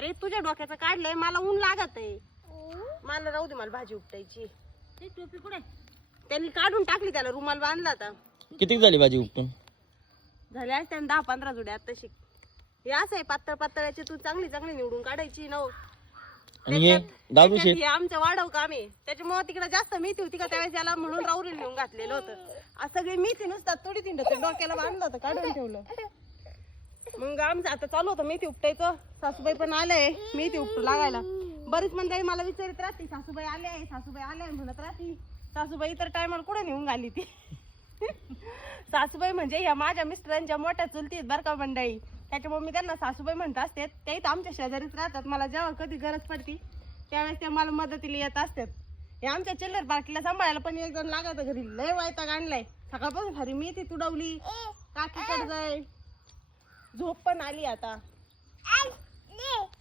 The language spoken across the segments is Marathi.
अरे तुझ्या डोक्याचं काढलंय, मला ऊन लागत आहे. मला राहू दे, मला भाजी उपटायची. ते टोपी कुठे? त्यांनी काढून टाकली, त्याला रुमाल बांधला आता. किती झाली भाजी उपटून? झाले असते 10-15 जुड्या तशी. हे असं आहे पातळ पातळाची, तू चांगली चांगली निवडून काढायची ना. आणि हे दादू शेठ हे आमचं वाढव काम आहे, त्याच्यामुळे तिकडे जास्त मेथी होती का त्यावेळेस याला म्हणून राऊरील नेऊन घातलेलं होतं. असं सगळी मेथी नुसतात थोडी तिंड डोक्याला बांधलं होतं, काढून ठेवलं. मग आमचं आता चालू होतं मेथी उपटायचं. सासूबाई पण आलंय मेथी उपटू लागायला. बरीच मंडळी मला विचारित राहते, सासूबाई आले सासूबाई आले म्हणत राहते. सासूबाई तर टायमाला कुठे नेऊन घाली ती. सासूबाई म्हणजे ह्या माझ्या मिस्टरांच्या मोठ्या चुलतीत बरं का मंडळी, त्याच्यामुळे मी त्यांना सासूबाई म्हणत असते. ते तर आमच्या शेजारीच राहतात, मला जेव्हा कधी गरज पडती त्यावेळेस त्या मला मदतीला येत असतात. हे आमच्या चिल्लर पार्टीला सांभाळायला पण एक जण लागत घरी. लय वैताग आणलाय सकाळपासून. खरी मी ती तुडवली, काकीकडे जाय, झोप पण आली आता.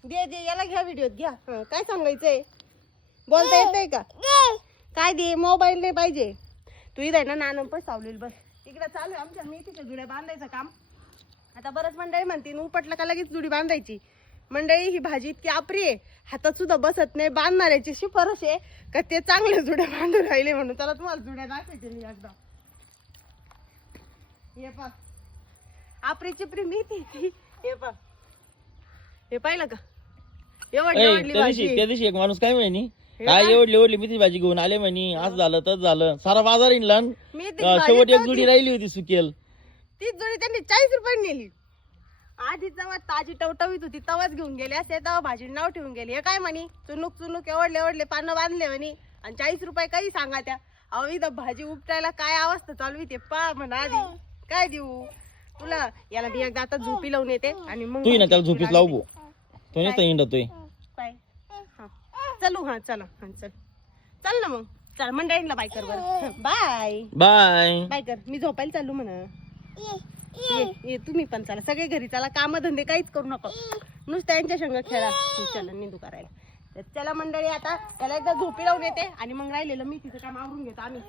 दे दे याला घ्या, व्हिडिओत घ्या. काय सांगायचंय, बोलता येतंय का? काय दे, मोबाईल नाही पाहिजे. तू इथं आहे ना नानम पण सावलेल बस. इकडे चालू आहे आमच्या मेथीच्या जुड्या बांधायचं काम. आता बरंच मंडळी म्हणते उपटलं का लगेच जुडी बांधायची. मंडळी ही भाजी इतकी आपरी आहे, हातात सुद्धा बसत नाही. बांधणाऱ्याची शिफारस आहे का ते चांगले जुड्या बांधून राहिले म्हणून. त्याला तुम्हाला जुड्या दाखवायचे मी एकदा. हे पा आपरी चिपरी मेथी. हे पा, हे पाहिलं का एवढली भाजी. त्या दिवशी एक माणूस काय म्हणे, काय एवढली मेथी भाजी घेऊन आले म्हणे, आज झालं तर झालं, सारा बाजार इंगला. शेवट एक जुडी राहिली होती सुकेल, तीच जोडी त्यांनी 40 रुपये नेली. आधी जेव्हा ताजी टवटवीत होती तेव्हाच घेऊन गेले असते, तेव्हा भाजी नाव ठेवून गेली. हे काय म्हणी, चुनुक चुनुक एवढले पानं बांधले म्हणी आणि 40 रुपये काही सांगा त्या. अहो इथं भाजी उपटायला काय अवस्था चालू ते पा म्हणा. आधी काय देऊ तुला, याला मी एकदा आता झोपी लावून येते आणि मग तू ना त्याला झोपीत लावू. तो नुसता हिंडतोय. काय चलू. हा चला, हा चल ना मग. चल मंडळींना बाय कर बरं. बाय बाय बाय कर. मी झोपायला चालू म्हणा. ये तुम्ही पण चला, सगळे घरी चला. काम धंदे काहीच करू नका, नुसतं यांच्या संग खेळा. चला निंदू करायला. तर चला मंडळी, आता त्याला एकदा झोपी लावून येते आणि मग राहिलेलं मी तिचं काम आवरून घेतो आम्ही.